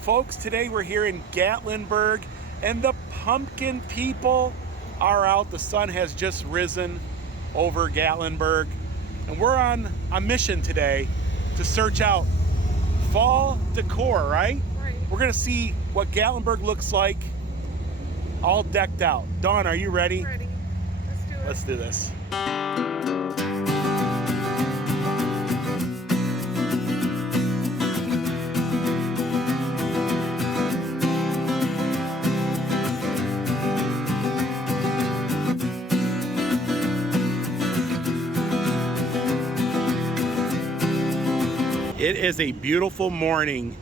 Folks, today we're here in Gatlinburg and the pumpkin people are out. The sun has just risen over Gatlinburg and we're on a mission today to search out fall decor, right? Right. We're gonna see what Gatlinburg looks like all decked out. Dawn, are you ready? Ready. Let's do it. Let's do this. It is a beautiful morning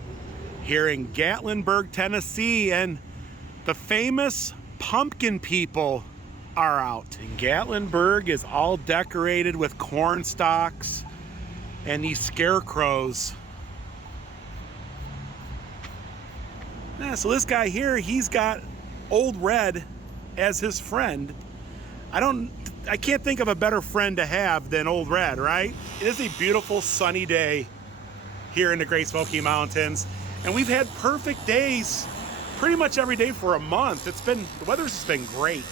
here in Gatlinburg, Tennessee, and the famous pumpkin people are out. And Gatlinburg is all decorated with corn stalks and these scarecrows. Yeah, so this guy here, he's got Old Red as his friend. I can't think of a better friend to have than Old Red, right? It is a beautiful sunny day here in the Great Smoky Mountains, and we've had perfect days pretty much every day for a month. The weather's just been great,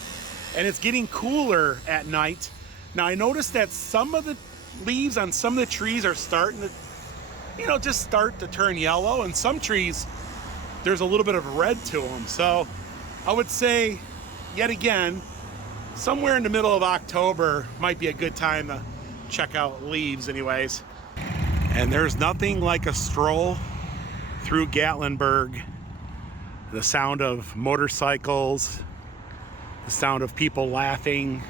and it's getting cooler at night. Now I noticed that some of the leaves on some of the trees are starting to, just start to turn yellow, and some trees there's a little bit of red to them. So I would say, yet again, somewhere in the middle of October might be a good time to check out leaves anyways. And there's nothing like a stroll through Gatlinburg. The sound of motorcycles, the sound of people laughing,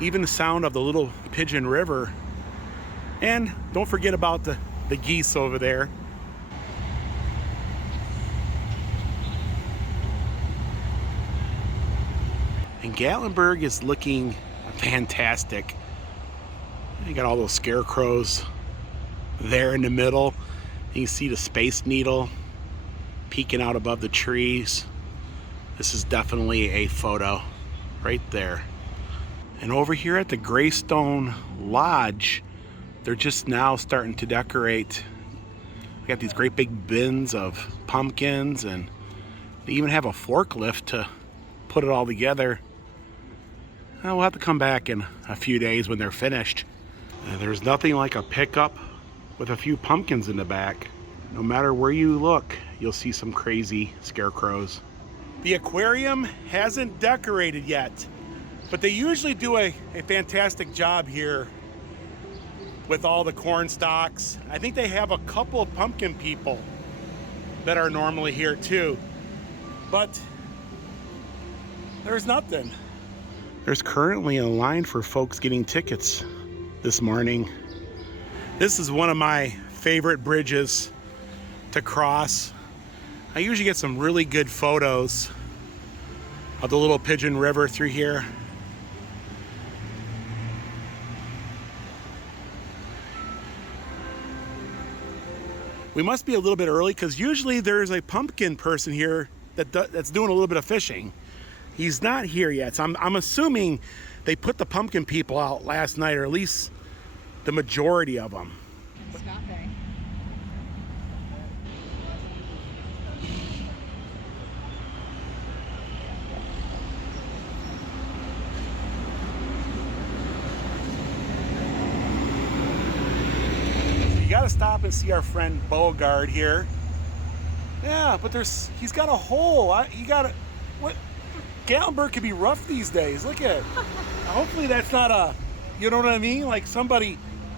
even the sound of the little Pigeon River. And don't forget about the geese over there. And Gatlinburg is looking fantastic. You got all those scarecrows there in the middle. You can see the Space Needle peeking out above the trees. This is definitely a photo right there. And over here at the Greystone Lodge, they're just now starting to decorate. We got these great big bins of pumpkins, and they even have a forklift to put it all together. We'll have to come back in a few days when they're finished. There's nothing like a pickup with a few pumpkins in the back. No matter where you look, you'll see some crazy scarecrows. The aquarium hasn't decorated yet, but they usually do a fantastic job here with all the corn stalks. I think they have a couple of pumpkin people that are normally here too, but there's nothing. There's currently a line for folks getting tickets this morning. This is one of my favorite bridges to cross. I usually get some really good photos of the little Pigeon River through here. We must be a little bit early because usually there's a pumpkin person here that's doing a little bit of fishing. He's not here yet, so I'm assuming they put the pumpkin people out last night, or at least the majority of them. Stop there. You gotta stop and see our friend Beauregard here. Yeah, but he's got a hole. What? Gatlinburg could be rough these days. Look at it. Hopefully that's not you know what I mean? Like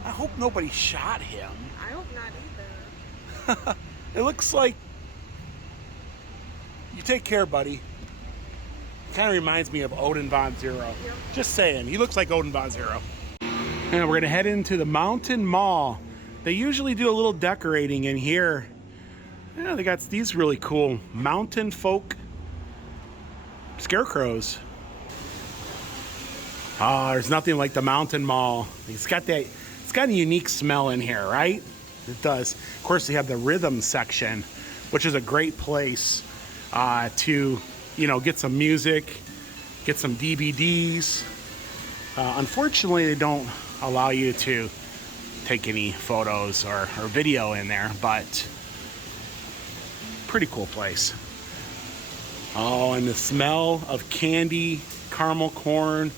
I hope nobody shot him. I hope not either. It looks like, you take care, buddy. Kind of reminds me of Odin Von Zero. Yep. Just saying, he looks like Odin Von Zero. And we're gonna head into the Mountain Mall. They usually do a little decorating in here. Yeah, they got these really cool mountain folk scarecrows. There's nothing like the Mountain Mall. It's got a unique smell in here, right? It does. Of course, they have the rhythm section, which is a great place to, get some music, get some DVDs. Unfortunately, they don't allow you to take any photos or video in there, but Pretty cool place. Oh, and the smell of candy, caramel corn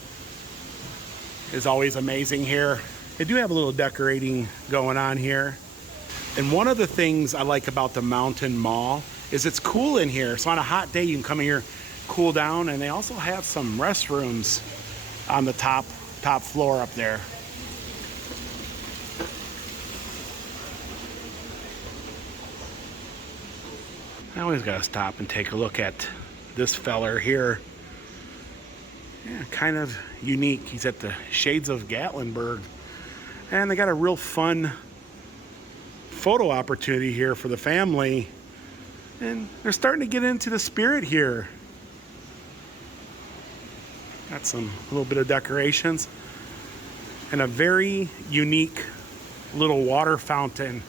is always amazing here. They do have a little decorating going on here. And one of the things I like about the Mountain Mall is it's cool in here. So on a hot day, you can come in here, cool down, and they also have some restrooms on the top floor up there. I always gotta stop and take a look at this feller here. Yeah, kind of unique. He's at the Shades of Gatlinburg. And they got a real fun photo opportunity here for the family. And they're starting to get into the spirit here. Got some little bit of decorations. And a very unique little water fountain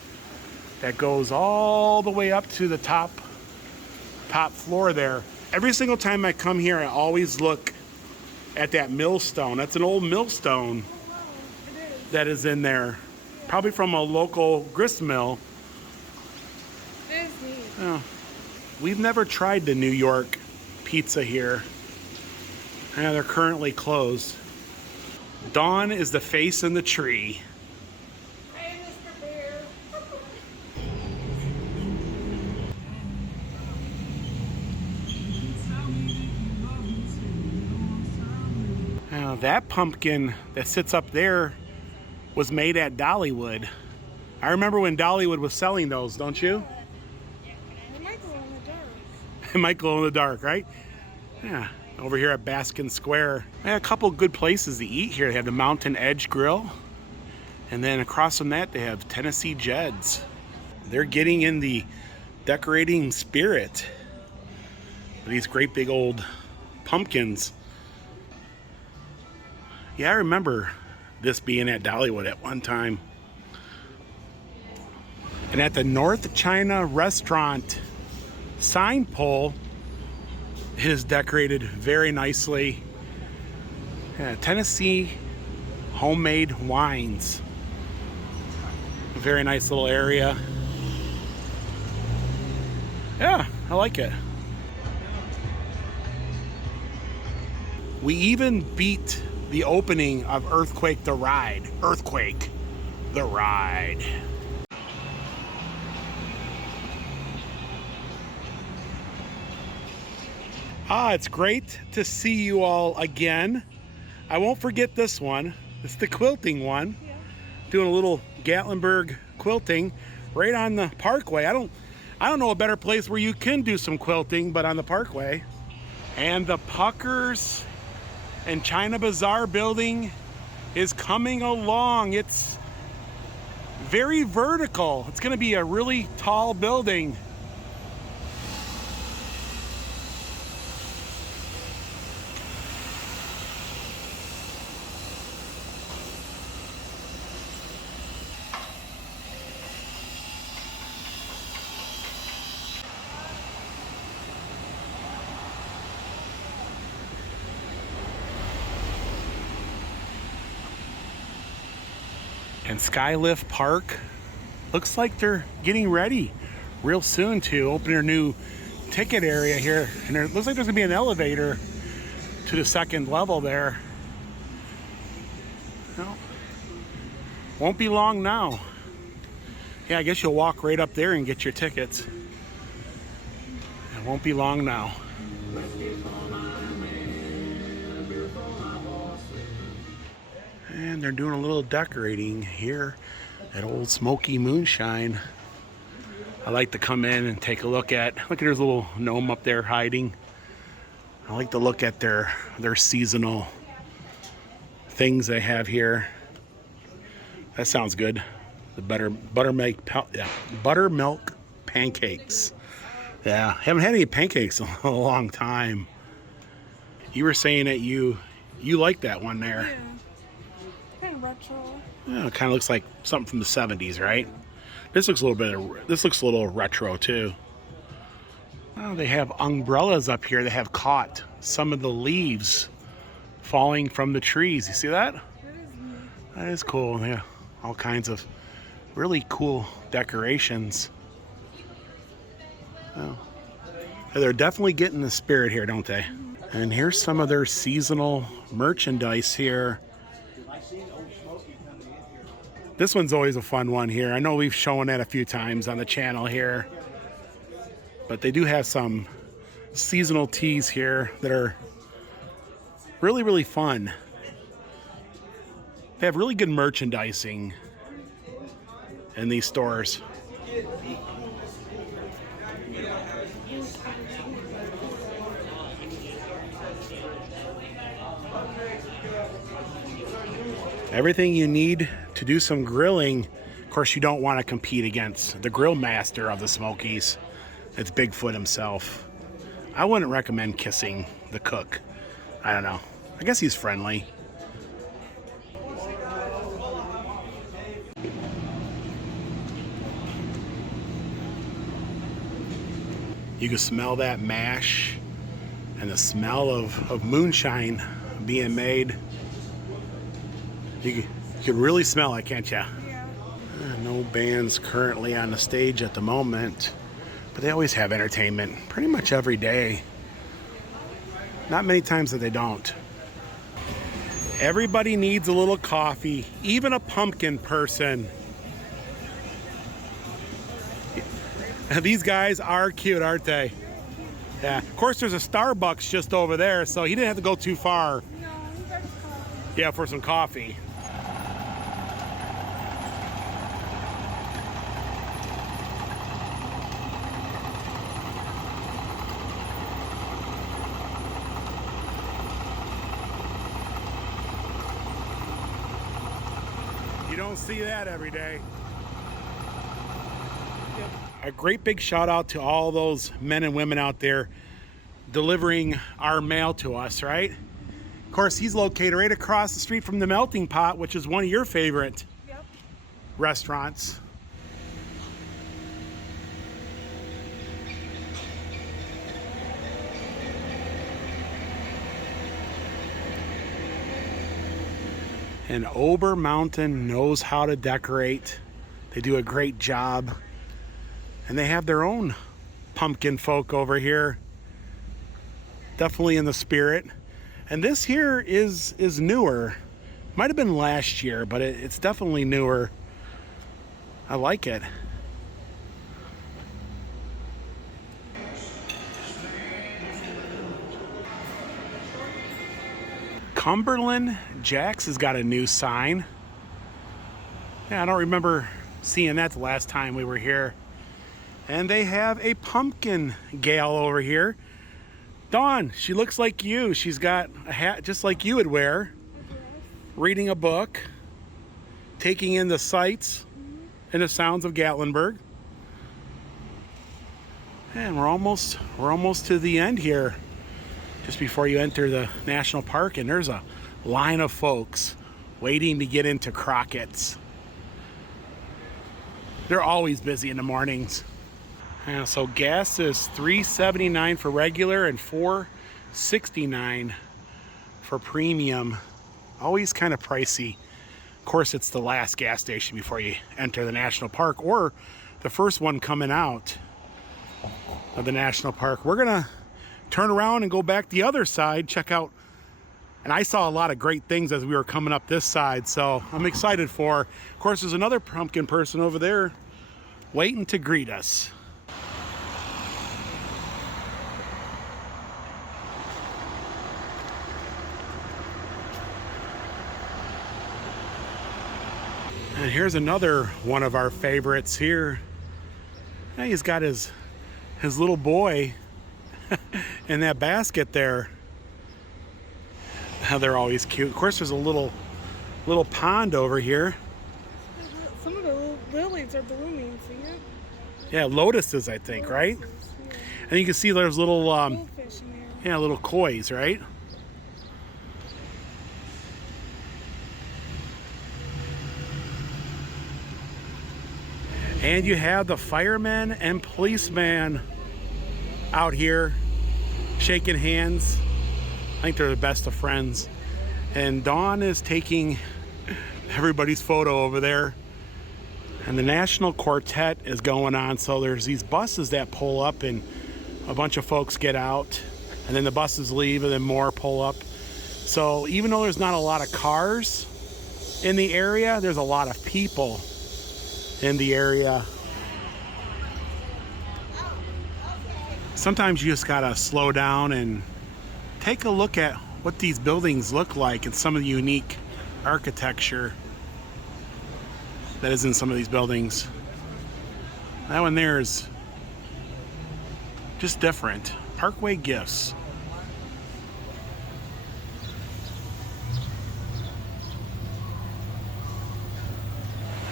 that goes all the way up to the top floor there. Every single time I come here, I always look at that millstone. That's an old millstone that is in there. Probably from a local grist mill. It is neat. Oh. We've never tried the New York pizza here. Yeah, they're currently closed. Dawn is the face in the tree. Hey, Mr. Bear. Now, that pumpkin that sits up there was made at Dollywood. I remember when Dollywood was selling those, don't you? It might glow in the dark. It might glow in the dark, right? Yeah. Over here at Baskin Square. They have a couple good places to eat here. They have the Mountain Edge Grill. And then across from that, they have Tennessee Jed's. They're getting in the decorating spirit. These great big old pumpkins. Yeah, I remember this being at Dollywood at one time. And at the North China Restaurant sign pole, it is decorated very nicely. Tennessee homemade wines. A very nice little area. Yeah, I like it. We even beat the opening of Earthquake the Ride. Earthquake the Ride. It's great to see you all again. I won't forget this one. It's the quilting one. Yeah. Doing a little Gatlinburg quilting right on the Parkway. I don't know a better place where you can do some quilting but on the Parkway. And the Puckers and China Bazaar building is coming along. It's very vertical. It's going to be a really tall building. And Skylift Park looks like they're getting ready real soon to open their new ticket area here. And it looks like there's gonna be an elevator to the second level there. Well, won't be long now. Yeah, I guess you'll walk right up there and get your tickets. It won't be long now. And they're doing a little decorating here at Old Smoky Moonshine. I like to come in and take a look at there's a little gnome up there hiding. I like to look at their seasonal things they have here. That sounds good. The buttermilk pancakes. Yeah, haven't had any pancakes in a long time. You were saying that you like that one there. Yeah. Kind of retro. Yeah, it kind of looks like something from the 70s, right? This looks a little retro too. Oh, they have umbrellas up here that have caught some of the leaves falling from the trees. You see that? That is neat. That is cool. Yeah, all kinds of really cool decorations. Oh. They're definitely getting the spirit here, don't they? And here's some of their seasonal merchandise here. This one's always a fun one here. I know we've shown that a few times on the channel here. But they do have some seasonal tees here that are really, really fun. They have really good merchandising in these stores. Everything you need to do some grilling. Of course, you don't want to compete against the grill master of the Smokies. It's Bigfoot himself. I wouldn't recommend kissing the cook. I don't know. I guess he's friendly. You can smell that mash and the smell of moonshine being made. You can really smell it, can't you? Yeah. No bands currently on the stage at the moment, but they always have entertainment pretty much every day. Not many times that they don't. Everybody needs a little coffee, even a pumpkin person. These guys are cute, aren't they? Yeah. Of course, there's a Starbucks just over there, so he didn't have to go too far. No, he got his coffee. Yeah, for some coffee. You don't see that every day. A great big shout out to all those men and women out there delivering our mail to us, right? Of course, he's located right across the street from the Melting Pot, which is one of your favorite restaurants. And Ober Mountain knows how to decorate. They do a great job. And they have their own pumpkin folk over here. Definitely in the spirit. And this here is newer. Might have been last year, but it's definitely newer. I like it. Cumberland Jack's has got a new sign. Yeah, I don't remember seeing that the last time we were here. And they have a pumpkin gal over here. Dawn, she looks like you. She's got a hat just like you would wear. Reading a book. Taking in the sights and the sounds of Gatlinburg. And we're almost to the end here. Just before you enter the national park, and there's a line of folks waiting to get into Crockett's. They're always busy in the mornings. Yeah, so gas is $3.79 for regular and $4.69 for premium. Always kind of pricey. Of course, it's the last gas station before you enter the national park, or the first one coming out of the national park. We're gonna turn around and go back the other side, check out. And I saw a lot of great things as we were coming up this side, so I'm excited for. Of course, there's another pumpkin person over there waiting to greet us. And here's another one of our favorites here. Now he's got his little boy in that basket there. They're always cute. Of course, there's a little pond over here. Some of the lilies are blooming, see it? Yeah, lotuses, I think, right? And you can see there's little Goldfish in there. yeah, little kois, right? And you have the firemen and policemen out here shaking hands. I think they're the best of friends. And Dawn is taking everybody's photo over there. And the National Quartet is going on, so there's these buses that pull up and a bunch of folks get out, and then the buses leave and then more pull up. So even though there's not a lot of cars in the area, there's a lot of people in the area. Sometimes you just gotta slow down and take a look at what these buildings look like and some of the unique architecture that is in some of these buildings. That one there is just different. Parkway Gifts.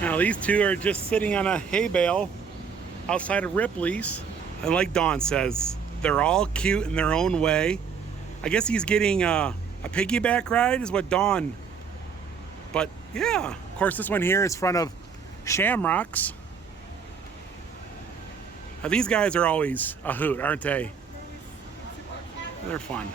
Now these two are just sitting on a hay bale outside of Ripley's. And like Dawn says, they're all cute in their own way. I guess he's getting a piggyback ride is what Dawn. But yeah, of course this one here is in front of Shamrocks. Now, these guys are always a hoot, aren't they? They're fun.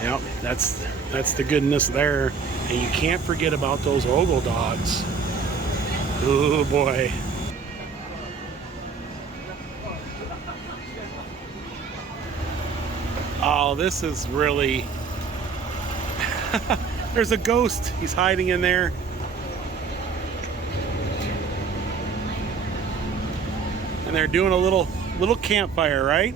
Yep, that's the goodness there. And you can't forget about those ogle dogs. Oh boy. Oh, this is really... There's a ghost. He's hiding in there. And they're doing a little campfire, right?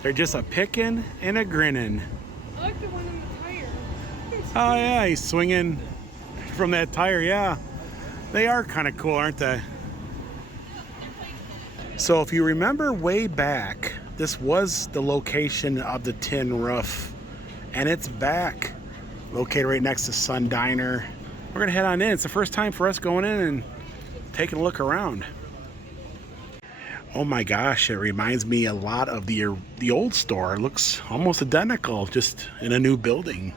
They're just a picking and a grinning. I like the one on the tire. Oh yeah, he's swinging from that tire, yeah. They are kind of cool, aren't they? So if you remember way back, this was the location of the Tin Roof. And it's back, located right next to Sun Diner. We're gonna head on in. It's the first time for us going in and taking a look around. Oh my gosh, it reminds me a lot of the old store. It looks almost identical, just in a new building.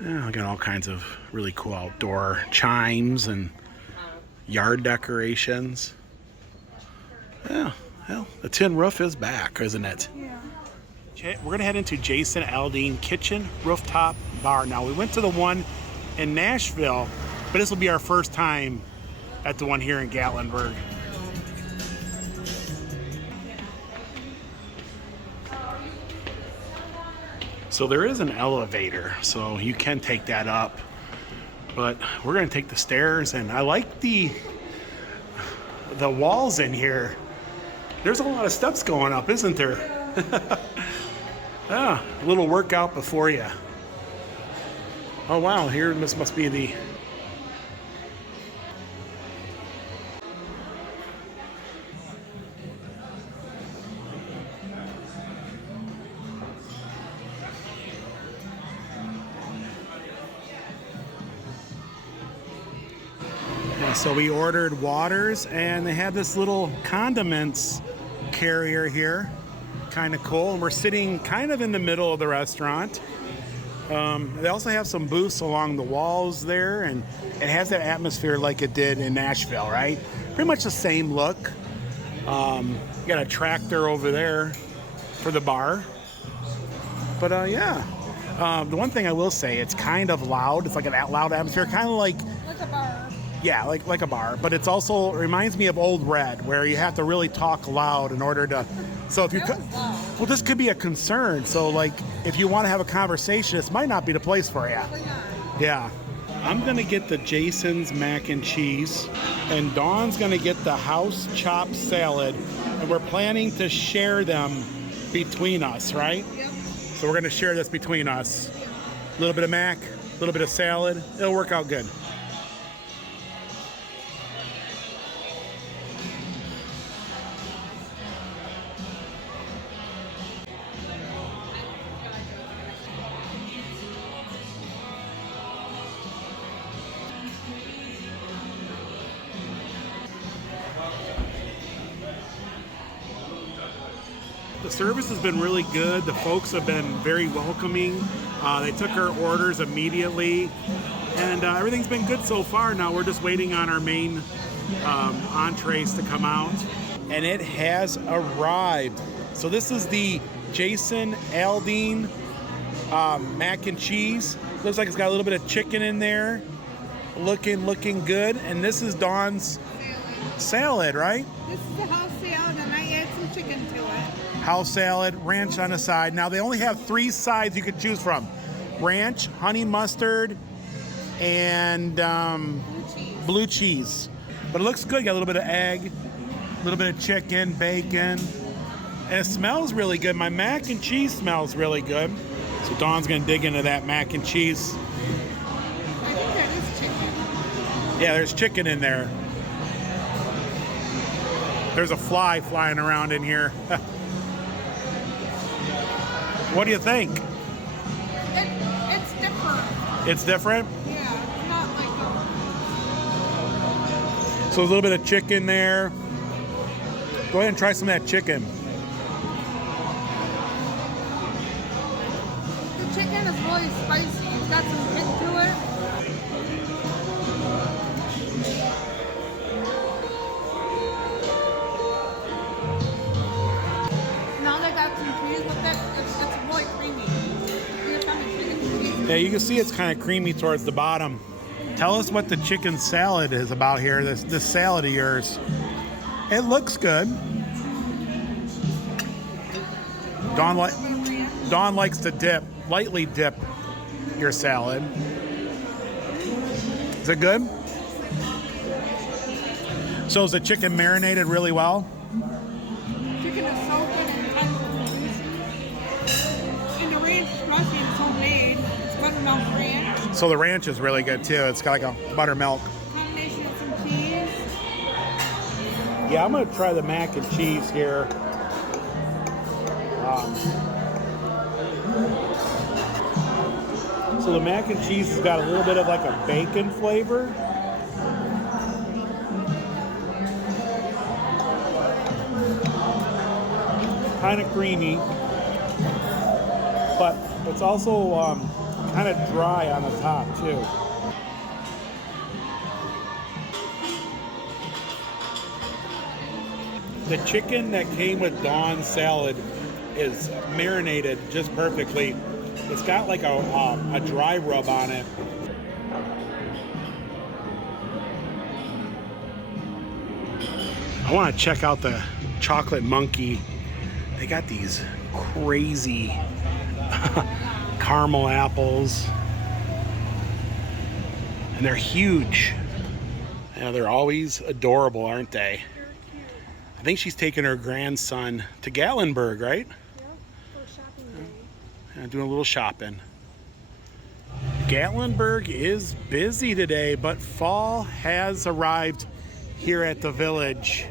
Yeah, I got all kinds of really cool outdoor chimes and yard decorations. Yeah, well, the Tin Roof is back, isn't it? Yeah. We're gonna head into Jason Aldean Kitchen Rooftop Bar. Now, we went to the one in Nashville, but this will be our first time at the one here in Gatlinburg. So there is an elevator, so you can take that up, but we're gonna take the stairs, and I like the walls in here. There's a lot of steps going up, isn't there? Ah, a little workout before you. Oh wow, here this must be the... So we ordered waters, and they have this little condiments carrier here. Kind of cool. And we're sitting kind of in the middle of the restaurant. They also have some booths along the walls there, and it has that atmosphere like it did in Nashville, right? Pretty much the same look. You got a tractor over there for the bar. But yeah. The one thing I will say, it's kind of loud. It's like a loud atmosphere, kind of like a bar. Yeah, like a bar, but it's also, it reminds me of Old Red, where you have to really talk loud in order to, so if you, well, this could be a concern, so like, if you want to have a conversation, this might not be the place for you. Yeah. I'm gonna get the Jason's mac and cheese, and Dawn's gonna get the house chopped salad, and we're planning to share them between us, right? Yep. So we're gonna share this between us. A little bit of mac, a little bit of salad. It'll work out good. The service has been really good. The folks have been very welcoming. They took our orders immediately, and everything's been good so far. Now we're just waiting on our main entrees to come out, and it has arrived. So this is the Jason Aldean mac and cheese. Looks like it's got a little bit of chicken in there, looking good. And this is Dawn's salad, right? This is the house salad, and I add some chicken to it. House salad, ranch on the side. Now they only have 3 sides you could choose from: ranch, honey mustard, and blue cheese. But it looks good. Got a little bit of egg, a little bit of chicken, bacon, and it smells really good. My mac and cheese smells really good. So Dawn's gonna dig into that mac and cheese. I think that is chicken. Yeah, there's chicken in there. There's a fly flying around in here. What do you think? It's different. It's different? Yeah, it's not like So there's a little bit of chicken there. Go ahead and try some of that chicken. the chicken is really spicy. It's got some kick to it. Now they got some cheese with it. It's really creamy. Here's some chicken cheese. Yeah, you can see it's kind of creamy towards the bottom. Tell us what the chicken salad is about here, this salad of yours. It looks good. Dawn likes to lightly dip your salad. Is it good? So is the chicken marinated really well? Chicken is so good and tender. And the ranch, trust me, it's homemade. It's buttermilk ranch. So the ranch is really good too. It's got like a buttermilk. Combination of some cheese. Yeah, I'm gonna try the mac and cheese here. So the mac and cheese has got a little bit of like a bacon flavor. Kind of creamy, but it's also kind of dry on the top too. The chicken that came with Dawn's salad is marinated just perfectly. It's got like a dry rub on it. I want to check out the chocolate monkey. They got these crazy caramel apples, and they're huge. Yeah, they're always adorable, aren't they? I think she's taking her grandson to Gatlinburg, right? Yep, for shopping day. Yeah, doing a little shopping. Gatlinburg is busy today, but fall has arrived here at the village.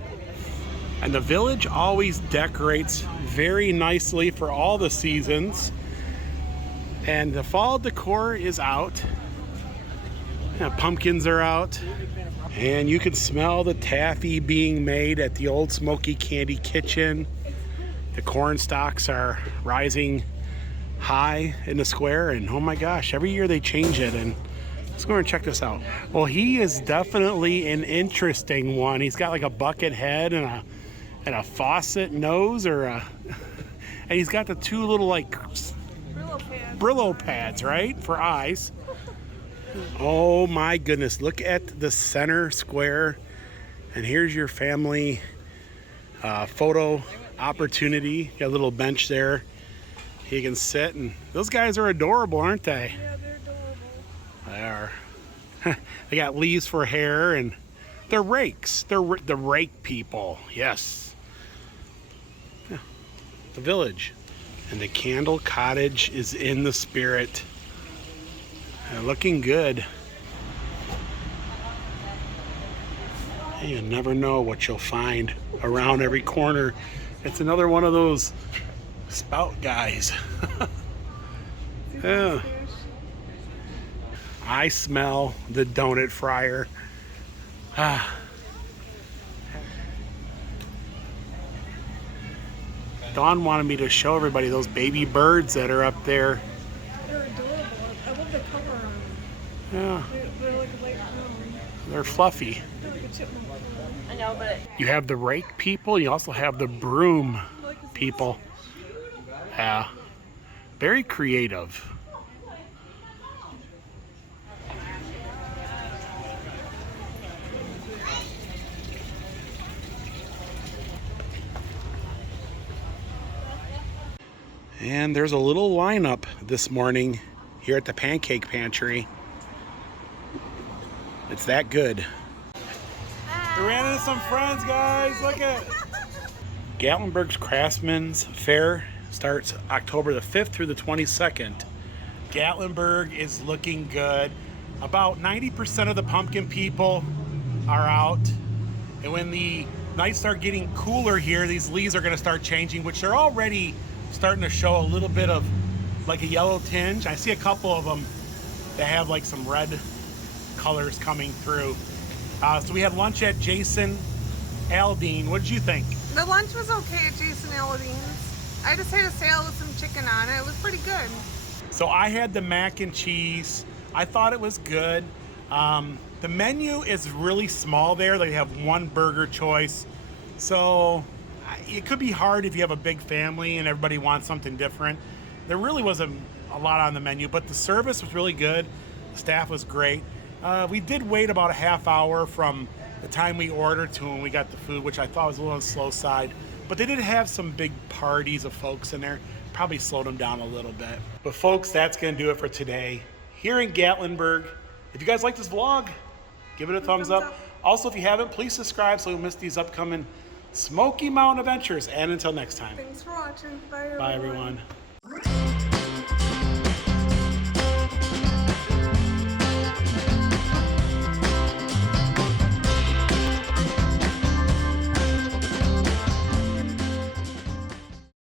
And the village always decorates very nicely for all the seasons. And the fall decor is out. Yeah, pumpkins are out. And you can smell the taffy being made at the old Smoky Candy Kitchen. The corn stalks are rising high in the square, and oh my gosh, every year they change it. And let's go and check this out. Well, he is definitely an interesting one. He's got like a bucket head and a faucet nose, and he's got the 2 little like Brillo pads, right, for eyes. Oh my goodness, look at the center square, and here's your family photo opportunity. Got a little bench there you can sit, and those guys are adorable, aren't they? Yeah, they're adorable. They are. They got leaves for hair, and they're rakes. They're the rake people, yes. Yeah. The village. And the Candle Cottage is in the spirit. Looking good. You never know what you'll find around every corner. It's another one of those spout guys. Yeah. I smell the donut fryer. Dawn wanted me to show everybody those baby birds that are up there. They're adorable. I love the color on them. Yeah. They're like a light brown. They're fluffy. They're like a chipmunk color. I know, but You have the rake people, you also have the broom people. Yeah. Very creative. And there's a little lineup this morning here at the Pancake Pantry. It's that good. We ran into some friends, guys. Look at Gatlinburg's Craftsman's Fair starts October the 5th through the 22nd. Gatlinburg is looking good. About 90% of the pumpkin people are out. And when the nights start getting cooler here, these leaves are going to start changing, which are already starting to show a little bit of like a yellow tinge. I see a couple of them that have like some red colors coming through. So we had lunch at Jason Aldean. What did you think? The lunch was okay at Jason Aldean's. I just had a salad with some chicken on it. It was pretty good. So I had the mac and cheese. I thought it was good. The menu is really small there. They have one burger choice. So it could be hard if you have a big family and everybody wants something different. There really wasn't a lot on the menu, but the service was really good. The staff was great. We did wait about a half hour from the time we ordered to when we got the food, which I thought was a little on the slow side. But they did have some big parties of folks in there. Probably slowed them down a little bit. But folks, that's going to do it for today. Here in Gatlinburg, if you guys like this vlog, give it a thumbs up. Also, if you haven't, please subscribe so you don't miss these upcoming Smoky Mountain adventures. And until next time. Thanks for watching. Bye, everyone. Bye, everyone.